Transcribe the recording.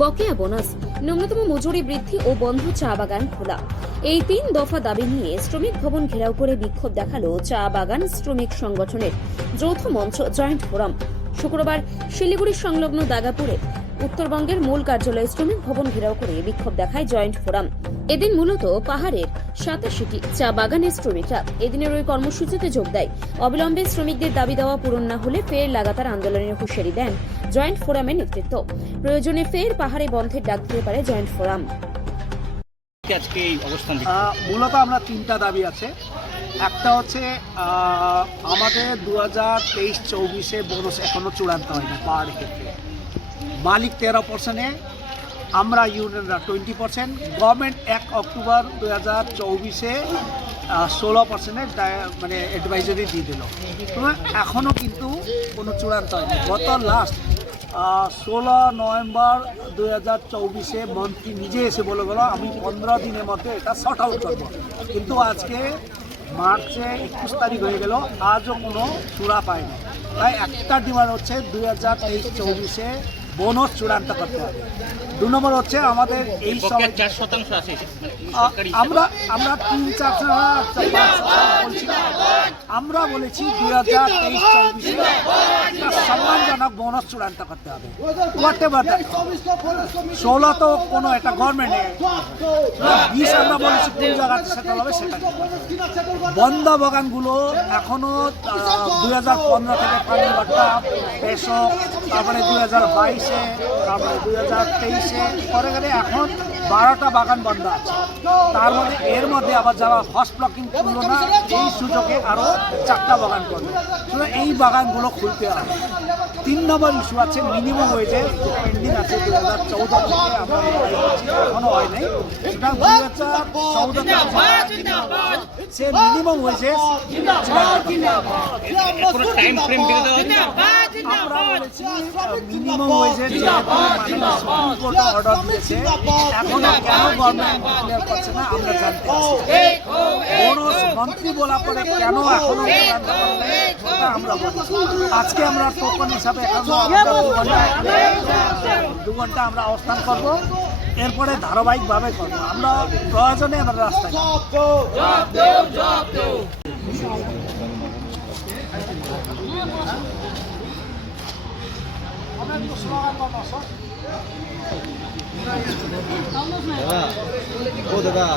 বকেয়া বোনাস, ন্যূনতম মজুরি বৃদ্ধি ও বন্ধ চা বাগান খোলা। এই তিন দফা দাবি নিয়ে শ্রমিক ভবন ঘেরাও করে বিক্ষোভ দেখাল চা বাগান শ্রমিক সংগঠনের যৌথ মঞ্চ জয়েন্ট ফোরাম। শুক্রবার শিলিগুড়ি সংলগ্ন দাগাপুরে উত্তরবঙ্গের মূল কার্যালয়ে শ্রমিক ভবন ঘেরাও করে বিক্ষোভ দেখায় জয়েন্ট ফোরাম। এদিন মূলত পাহাড়ের সাতাশিটি চা বাগানের শ্রমিকরা এদিনের ওই কর্মসূচিতে যোগ দেয়। অবিলম্বে শ্রমিকদের দাবি দেওয়া পূরণ না হলে ফের লাগাতার আন্দোলনের হুঁশিয়ারি দেন জয়েন্ট ফোরামের নেতৃত্ব। প্রয়োজনে ফের পাহাড়ে বন্ধের ডাক দিতে পারে জয়েন্ট ফোরাম। আজকে এই অবস্থান মূলত আমরা তিনটা দাবি আছে। একটা হচ্ছে আহ, আমাদের দু হাজার তেইশ চব্বিশে বোনাস এখনও চূড়ান্ত হয়নি পাহাড়ের ক্ষেত্রে। মালিক তেরো পার্সেন্টে আমরা ইউনিয়নরা টোয়েন্টি পার্সেন্ট গভর্নমেন্ট এক অক্টোবর দু হাজার চব্বিশে ষোলো পার্সেন্টের মানে অ্যাডভাইজারি দিয়ে দিল। এখনও কিন্তু কোনো চূড়ান্ত হয়নি। গত লাস্ট ষোলো নভেম্বর দু হাজার চব্বিশে মন্ত্রী নিজে এসে বলে গেল, আমি পনেরো দিনের মধ্যে এটা শর্ট আউট করব। কিন্তু আজকে মার্চে একুশ তারিখ হয়ে গেল, আজও কোনো চূড়া পায়নি। তাই একটা ডিমান্ড হচ্ছে দুই হাজার তেইশ চব্বিশে বোনাস চূড়ান্ত করতে হবে। দু নম্বর হচ্ছে আমাদের এই চার শতাংশ আছে। আমরা আমরা তিন চার বলছি। আমরা বলেছি দুই হাজার তেইশ চব্বিশে সম্মানজনক বোনস চূড়ান্ত করতে হবে। ষোলো তো কোনো একটা গভর্নমেন্টে বিশ আমরা বলেছি কোন জায়গাতে সেটা হবে সেটা বন্ধ বাগানগুলো এখনও দুই হাজার পনেরো থেকে পানি বাট্টা পেশক তারপরে দুই হাজার বাইশে তারপরে দুই হাজার তেইশে পরে গেলে এখন বারোটা বাগান বন্ধ আছে। তার মধ্যে এর মধ্যে আবার যারা ফার্স্ট ব্লকিং করল না এই সুযোগে আরও চারটা বাগান করল সুতরাং এই বাগানগুলো খুলতে হবে। তিন নম্বর ইস্যু আছে মিনিমাম ওয়েজে পেন্ডিং আছে দু হাজার চৌদো থেকে আমরা apply করছি, এখনও হয় নাই। সুতরাং দু হাজার চৌদো সে মিনিমাম ওয়েজেস কোনো টাইম ফ্রেম? অর্ডার দিয়েছে এখনও কেন গভর্নমেন্ট না আমরা জানতে মন্ত্রী বলা কেন আমরা আজকে আমরা টোকন হিসাবে দু ঘণ্টা আমরা অবস্থান করব এরপরে ধারাবাহিকভাবে করব আমরা প্রয়োজনে আমরা রাস্তায়। দাদা ও দাদা